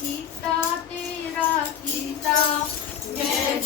기타 띠라 기타 예